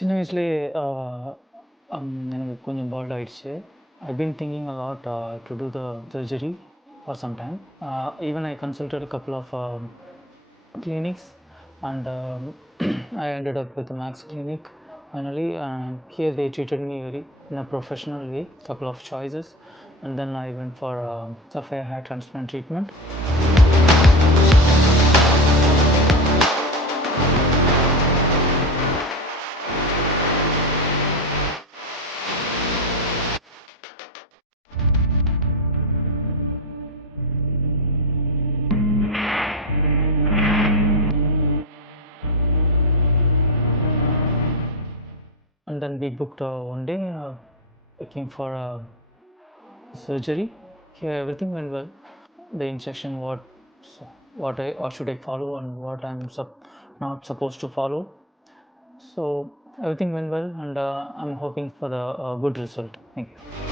சின்ன வயசுலயே எனக்கு கொஞ்சம் பால்ட் ஆயிடுச்சு. I've been thinking a lot to do the surgery for some time. Even I consulted a couple of clinics, and I ended up with the Max Clinic finally. Here they treated me very in a professional way, couple of choices, and then I went for Sapphire hair transplant treatment. And then we booked one day. I came for surgery. Here everything went well. The instruction, what should I follow and what I'm not supposed to follow. So everything went well, and I'm hoping for the good result. Thank you.